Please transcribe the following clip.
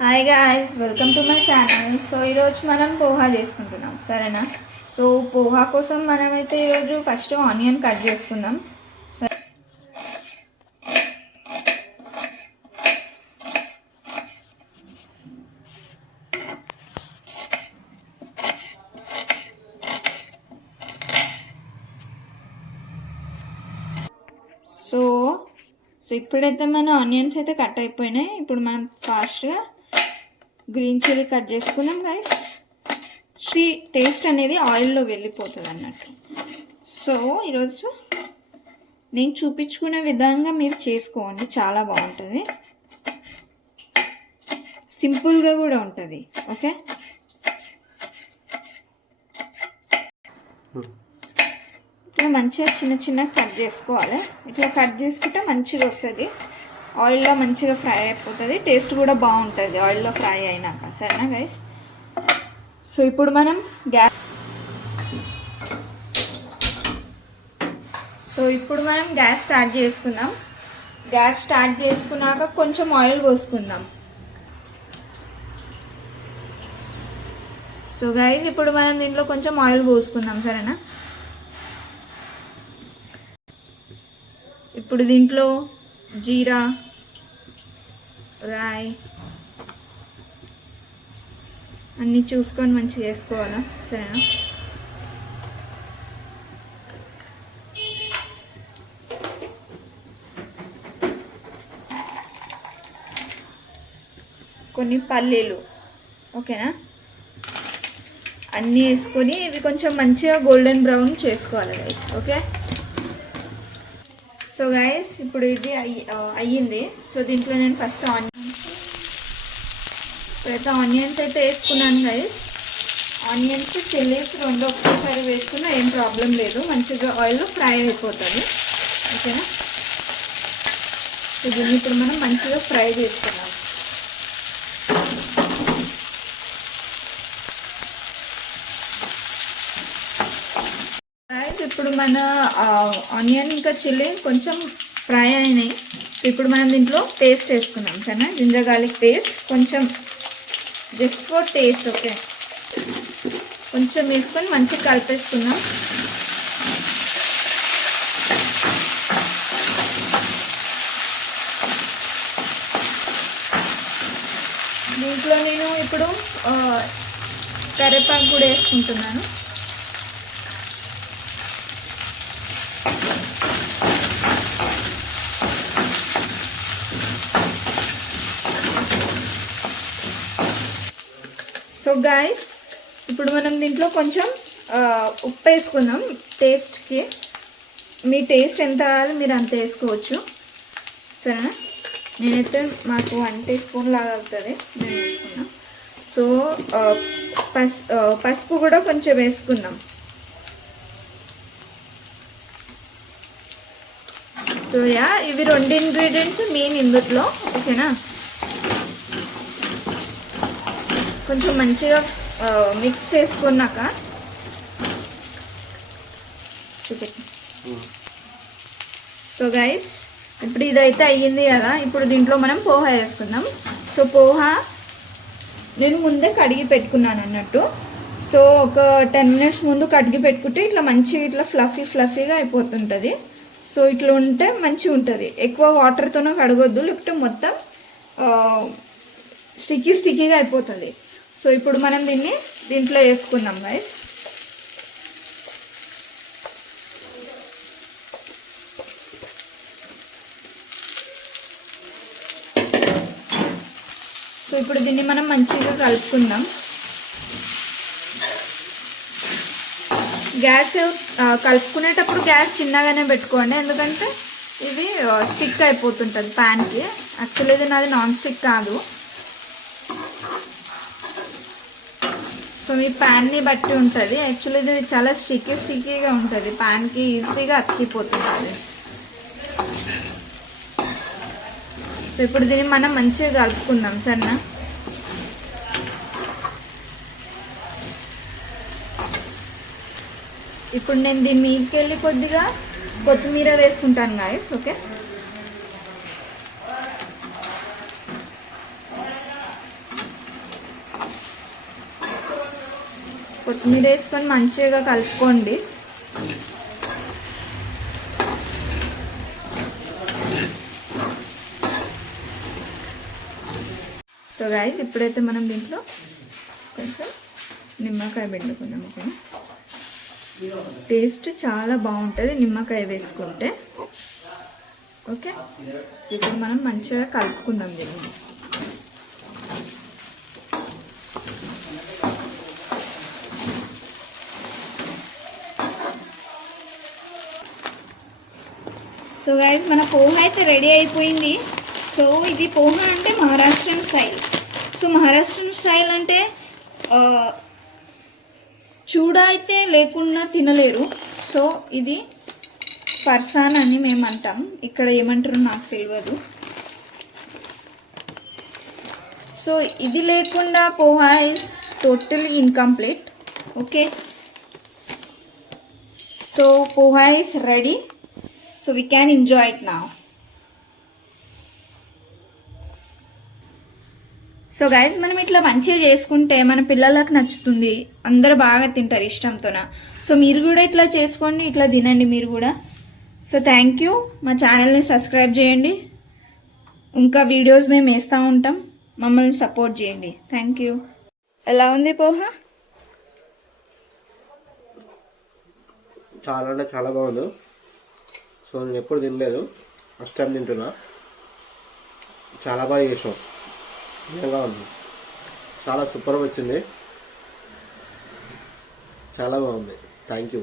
Hi guys, welcome to my channel. So ఈరోజు మనం పోహా చేసుకుంటున్నాం, సరేనా? సో పోహా కోసం మనమైతే ఈరోజు ఫస్ట్ ఆనియన్ కట్ చేసుకుందాం. సో సో ఇప్పుడైతే మన ఆనియన్స్ అయితే కట్ అయిపోయినాయి. ఇప్పుడు మనం ఫాస్ట్గా గ్రీన్ చిల్లీ కట్ చేసుకున్నాం గైస్. టేస్ట్ అనేది ఆయిల్లో వెళ్ళిపోతుంది అన్నట్టు. సో ఈరోజు నేను చూపించుకునే విధంగా మీరు చేసుకోండి, చాలా బాగుంటుంది, సింపుల్గా కూడా ఉంటుంది. ఓకే, ఇట్లా మంచిగా చిన్న చిన్న కట్ చేసుకోవాలి. ఇట్లా కట్ చేసుకుంటే మంచిగా వస్తుంది, ఆయిల్లో మంచిగా ఫ్రై అయిపోతుంది, టేస్ట్ కూడా బాగుంటుంది ఆయిల్లో ఫ్రై అయినాక, సరేనా గైస్? సో ఇప్పుడు మనం గ్యాస్ స్టార్ట్ చేసుకుందాం. గ్యాస్ స్టార్ట్ చేసుకున్నాక కొంచెం ఆయిల్ పోసుకుందాం. సో గైస్ ఇప్పుడు మనం దీంట్లో కొంచెం ఆయిల్ పోసుకుందాం, సరేనా? ఇప్పుడు దీంట్లో జీరా, రాయి అన్నీ చూసుకొని మంచిగా వేసుకోవాలా, సరేనా? కొన్ని పల్లీలు, ఓకేనా? అన్నీ వేసుకొని ఇవి కొంచెం మంచిగా గోల్డెన్ బ్రౌన్ చేసుకోవాలి గైస్. ఓకే, సో గైస్ ఇప్పుడు ఇది అయ్యింది. సో దీంట్లో నేను ఫస్ట్ ఆనియన్స్ అయితే వేసుకున్నాను గైస్. ఆనియన్స్ చిల్లీస్ రెండు ఒకేసారి వేసుకున్నా ఏం ప్రాబ్లం లేదు, మంచిగా ఆయిల్లో ఫ్రై అయిపోతుంది. ఓకేనా? సో దీన్ని ఇప్పుడు మనం మంచిగా ఫ్రై చేసుకున్నాం. ఇప్పుడు మన ఆనియన్ ఇంకా చిల్లీ కొంచెం ఫ్రై అయినాయి. ఇప్పుడు మనం దీంట్లో పేస్ట్ వేసుకున్నాం, సరేనా? జింజర్ గార్లిక్ పేస్ట్ కొంచెం, జస్ట్ ఫర్ టేస్ట్. ఓకే, కొంచెం వేసుకొని మంచిగా కలిపేసుకున్నాం. దీంట్లో నేను ఇప్పుడు కరివేపాకు కూడా వేసుకుంటున్నాను. సో గైస్ ఇప్పుడు మనం దీంట్లో కొంచెం ఉప్పు వేసుకుందాం టేస్ట్కి. మీ టేస్ట్ ఎంత కావాలో మీరు అంత వేసుకోవచ్చు, సరేనా? నేనైతే మాకు 1 టీ స్పూన్ లాగా అవుతుంది, నేను వేసుకున్నాం. సో పసుపు కూడా కొంచెం వేసుకుందాం. సో ఇవి 2 ఇంగ్రీడియంట్స్ మెయిన్ ఇందులో, ఓకేనా? కొంచెం మంచిగా మిక్స్ చేసుకున్నాక సో గైస్ ఇప్పుడు ఇదైతే అయ్యింది కదా. ఇప్పుడు దీంట్లో మనం పోహా వేసుకుందాం. సో పోహా నేను ముందే కడిగి పెట్టుకున్నాను అన్నట్టు. సో ఒక 10 మినిట్స్ ముందు కడిగి పెట్టుకుంటే ఇట్లా మంచిగా ఇట్లా ఫ్లఫీగా అయిపోతుంటుంది. సో ఇట్లా ఉంటే మంచిగా ఉంటుంది. ఎక్కువ వాటర్తోనే కడగొద్దు, లేకపోతే మొత్తం స్టిక్కీగా అయిపోతుంది. సో ఇప్పుడు మనం దీంట్లో వేసుకుందాం గైస్. సో ఇప్పుడు దీన్ని మనం మంచిగా కలుపుకుందాం. గ్యాస్ కలుపుకునేటప్పుడు గ్యాస్ చిన్నగానే పెట్టుకోండి, ఎందుకంటే ఇవి స్టిక్ అయిపోతుంటుంది ప్యాన్కి. యాక్చువల్లీ ఇది నాది నాన్ స్టిక్ కాదు. సో మీ ప్యాన్ని బట్టి ఉంటుంది. యాక్చువల్లీ ఇది చాలా స్టిక్కీగా ఉంటుంది, ప్యాన్కి ఈజీగా అతికిపోతుంది. సో ఇప్పుడు దీన్ని మనం మంచిగా కలుపుకుందాం, సరేనా? ఇప్పుడు నేను దీని మీదకి వెళ్ళి కొద్దిగా కొత్తిమీర వేసుకుంటాను గాయస్. ఓకే, కొత్తిమీర వేసుకొని మంచిగా కలుపుకోండి. సో గైస్ ఇప్పుడైతే మనం దీంట్లో కొంచెం నిమ్మకాయ పిండుకుందాం. ఓకే, టేస్ట్ చాలా బాగుంటుంది నిమ్మకాయ వేసుకుంటే. ఓకే, ఇప్పుడు మనం మంచిగా కలుపుకుందాం దీన్ని. సో గైస్ మన పోహా అయితే రెడీ అయిపోయింది. సో ఇది పోహా అంటే Maharashtrian style. So Maharashtrian style అంటే చూడ అయితే లేకుండా తినలేరు. సో ఇది ఫర్సాన్ అని మేము అంటాం, ఇక్కడ ఏమంటారో నాకు తెలియదు. సో ఇది లేకుండా poha is totally incomplete. Okay, so poha is ready. So we can enjoy it now. So guys మనం ఇట్లా మంచిగా చేసుకుంటే మన పిల్లలకు నచ్చుతుంది, అందరూ బాగా తింటారు ఇష్టంతోన. సో మీరు కూడా ఇట్లా చేసుకోండి, ఇట్లా తినండి మీరు కూడా. So thank you. మా ఛానల్ని సబ్స్క్రైబ్ చేయండి, ఇంకా వీడియోస్ మేము వేస్తూ ఉంటాం, మమ్మల్ని సపోర్ట్ చేయండి. Thank you. ఎలా ఉంది పోహా? చాలా అంటే చాలా బాగుంది. సో నేను ఎప్పుడు తినలేదు, ఫస్ట్ టైం తింటున్నా. చాలా బాగా చేసాం, నిజంగా ఉంది, చాలా సూపర్ వచ్చింది, చాలా బాగుంది. Thank you.